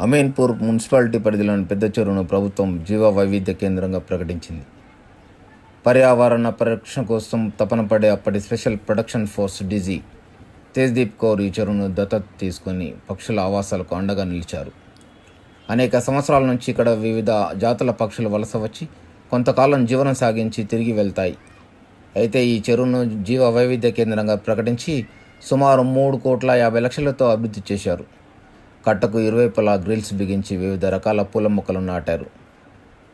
Ameenpur municipality పరిధిలోని పెద్ద చెరువును ప్రభుత్వం జీవ వైవిధ్య కేంద్రంగా ప్రకటించింది. పర్యావరణ పరిరక్షణ కోసం తపన పడే అప్పటి special production force DG Tejdeep Kaur ఈ చెరువును దత్తత తీసుకొని పక్షుల ఆవాసాలకు అండగా నిలిచారు. అనేక సంవత్సరాల నుంచి ఇక్కడ వివిధ జాతుల పక్షులు వలస వచ్చి కొంతకాలం జీవనం సాగించి తిరిగి వెళ్తాయి. అయితే ఈ చెరువును జీవ వైవిధ్య కేంద్రంగా ప్రకటించి సుమారు మూడు కోట్ల యాభై లక్షలతో అభివృద్ధి చేశారు. కట్టకు ఇరువైపులా గ్రిల్స్ బిగించి వివిధ రకాల పూల మొక్కలు నాటారు.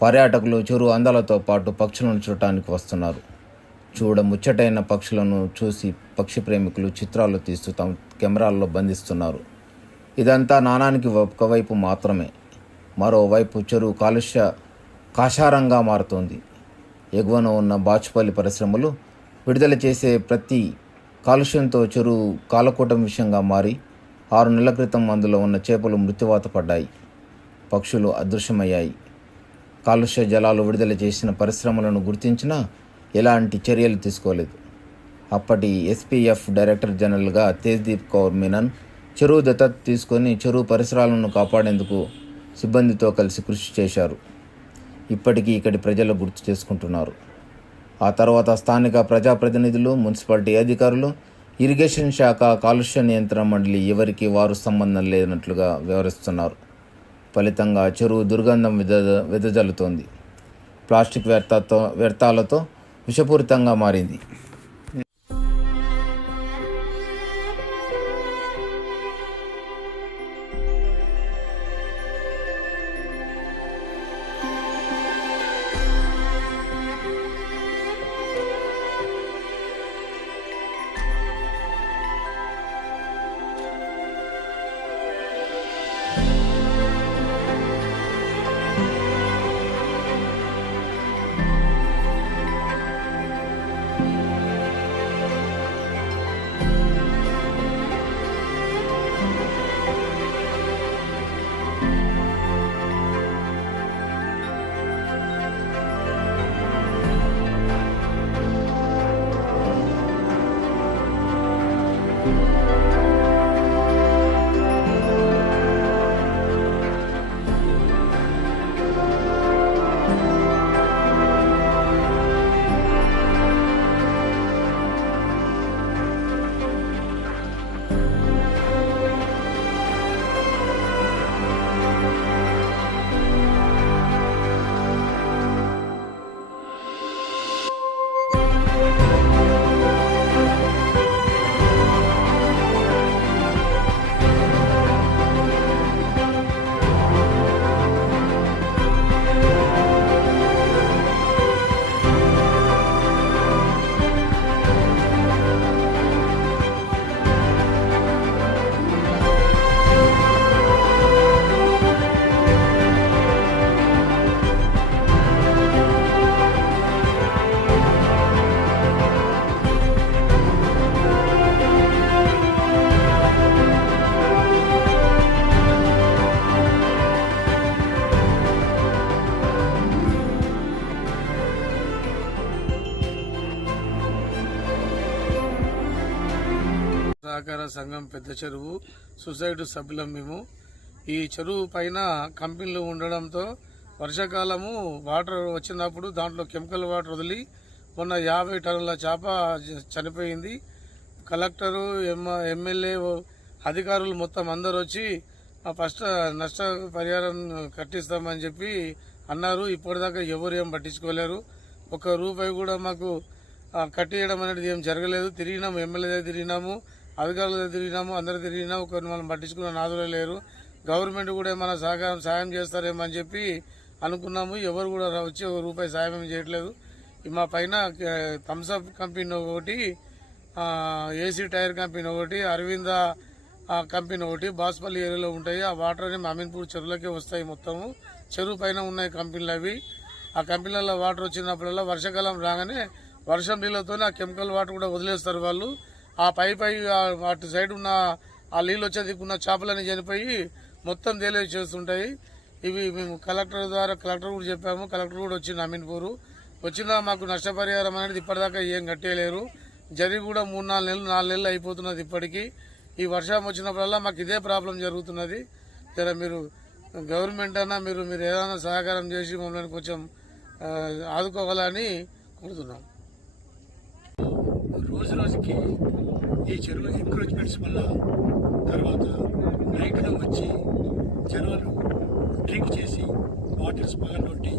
పర్యాటకులు చెరువు అందాలతో పాటు పక్షులను చూడటానికి వస్తున్నారు. చూడ ముచ్చటైన పక్షులను చూసి పక్షి ప్రేమికులు చిత్రాలు తీస్తూ తమ కెమెరాల్లో బంధిస్తున్నారు. ఇదంతా నాణానికి ఒకవైపు మాత్రమే. మరోవైపు చెరువు కాలుష్య కాషారంగా మారుతోంది. ఎగువన ఉన్న బాచుపల్లి పరిశ్రమలు విడుదల చేసే ప్రతి కాలుష్యంతో చెరువు కాలకూటం విషయంగా మారి ఆరు నెలల క్రితం అందులో ఉన్న చేపలు మృత్యువాత పడ్డాయి. పక్షులు అదృశ్యమయ్యాయి. కాలుష్య జలాలు విడుదల చేసిన పరిశ్రమలను గుర్తించినా ఎలాంటి చర్యలు తీసుకోలేదు. అప్పటి ఎస్పీఎఫ్ డైరెక్టర్ జనరల్గా తేజ్దీప్ కౌర్ మీనన్ చెరువు దత్తత తీసుకొని చెరువు పరిసరాలను కాపాడేందుకు సిబ్బందితో కలిసి కృషి చేశారు. ఇప్పటికీ ఇక్కడి ప్రజలు గుర్తు చేసుకుంటున్నారు. ఆ తర్వాత స్థానిక ప్రజాప్రతినిధులు మున్సిపాలిటీ అధికారులు ఇరిగేషన్ శాఖ కాలుష్య నియంత్రణ మండలి ఎవరికి వారు సంబంధం లేనట్లుగా వ్యవహరిస్తున్నారు ఫలితంగా చెరువు దుర్గంధం వెద వెదజల్లుతోంది. ప్లాస్టిక్ వ్యర్థాలతో వ్యర్థాలతో విషపూరితంగా మారింది. సహకార సంఘం పెద్ద చెరువు సొసైటీ సభ్యులం మేము. ఈ చెరువు పైన కంపెనీలు ఉండడంతో వర్షాకాలము వాటర్ వచ్చినప్పుడు దాంట్లో కెమికల్ వాటర్ వదిలి మొన్న యాభై టన్నుల చేప చనిపోయింది. కలెక్టరు ఎమ్ ఎమ్మెల్యే అధికారులు మొత్తం అందరు వచ్చి ఆ ఫస్ట్ నష్ట పరిహారం కట్టిస్తామని చెప్పి అన్నారు. ఇప్పటిదాకా ఎవరు ఏం పట్టించుకోలేరు. ఒక రూపాయి కూడా మాకు కట్టేయడం కట్టియడం అనేది ఏం జరగలేదు. తిరిగినాము ఎమ్మెల్యే తిరిగినాము. అధికారులు తిరిగినాము అందరు తిరిగినాము కొన్ని మనం పట్టించుకున్న నాదులే లేరు. గవర్నమెంట్ కూడా ఏమైనా సహకారం సాయం చేస్తారేమో అని చెప్పి అనుకున్నాము. ఎవరు కూడా రా- వచ్చి ఒక రూపాయి సాయం చేయట్లేదు. మా పైన థమ్స్అప్ కంపెనీ ఒకటి ఏసీ టైర్ కంపెనీ ఒకటి అరవింద కంపెనీ ఒకటి బాస్పల్లి ఏరియాలో ఉంటాయి. ఆ వాటర్ అని అమీన్పూర్ చెరువులకే వస్తాయి మొత్తము. చెరువు పైన ఉన్నాయి కంపెనీలు అవి. ఆ కంపెనీలలో వాటర్ వచ్చినప్పుడల్లా వర్షాకాలం రాగానే వర్షం నీళ్ళతోనే ఆ కెమికల్ వాటర్ కూడా వదిలేస్తారు వాళ్ళు. ఆ పై పై అటు సైడ్ ఉన్న ఆ నీళ్ళు వచ్చేది ఉన్న చేపలన్నీ చనిపోయి మొత్తం తేలే చేస్తుంటాయి. ఇవి మేము కలెక్టర్ ద్వారా కలెక్టర్ కూడా చెప్పాము. కలెక్టర్ కూడా వచ్చింది అమీన్పూరు. వచ్చినా మాకు నష్టపరిహారం అనేది ఇప్పటిదాకా ఏం కట్టేయలేరు. జరిగి కూడా మూడు నాలుగు నెలలు నాలుగు నెలలు అయిపోతున్నది ఇప్పటికీ. ఈ వర్షం వచ్చినప్పుడల్లా మాకు ఇదే ప్రాబ్లం జరుగుతున్నది. జర మీరు గవర్నమెంట్ అన్నా మీరు మీరు ఏదైనా సహకారం చేసి మమ్మల్ని కొంచెం ఆదుకోవాలని కోరుతున్నాం. రోజు రోజుకి ఈ చెరువు ఎంక్రోచ్మెంట్స్ వల్ల తర్వాత నైట్లో వచ్చి జనాలు డ్రింక్ చేసి బాటిల్స్ పగలగొట్టి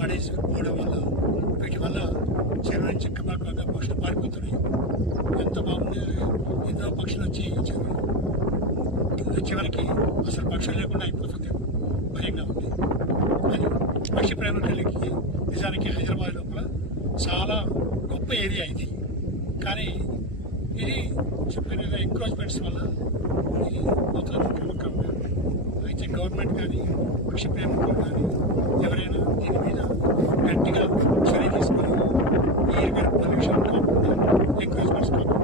పడేసి పోవడం వల్ల వీటి వల్ల చెరువు నుంచి కమలకంగా పక్షులు పారిపోతున్నాయి. ఎంత బాగుంది ఎన్నో పక్షులు వచ్చి చెరువు చివరికి అసలు పక్షులు లేకుండా అయిపోతుంది. భయంగా ఉంది. అది పక్షి ప్రేమికులకి నిజానికి హైదరాబాద్ లోపల చాలా గొప్ప ఏరియా ఇది. కానీ ఇది చెప్పిన ఎంక్రోచ్మెంట్స్ వల్ల ఇది మొత్తం క్రమక్రమంగా అయితే గవర్నమెంట్ కానీ పక్షి ప్రేమికులు కానీ ఎవరైనా దీని మీద గట్టిగా చర్య తీసుకొని ఈ రకమైన పొల్యూషన్ కాకుండా ఎంక్రోచ్మెంట్స్ కాకుండా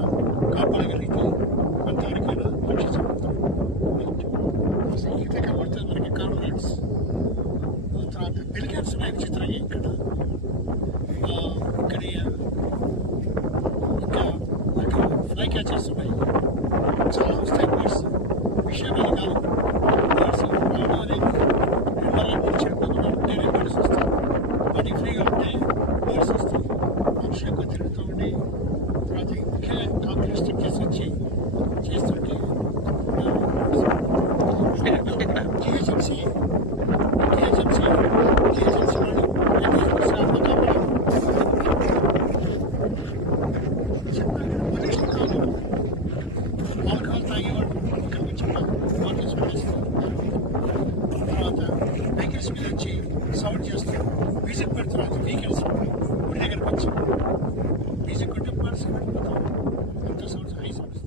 సౌండ్ చేస్తున్నారు మ్యూజిక్ పెడుతున్నారు వీకెండ్స్ గుడి దగ్గరకు వచ్చి. మ్యూజిక్ ఉంటే పార్సల్ పెట్టుకుంటాం అంత సౌండ్స్ హై సౌండ్స్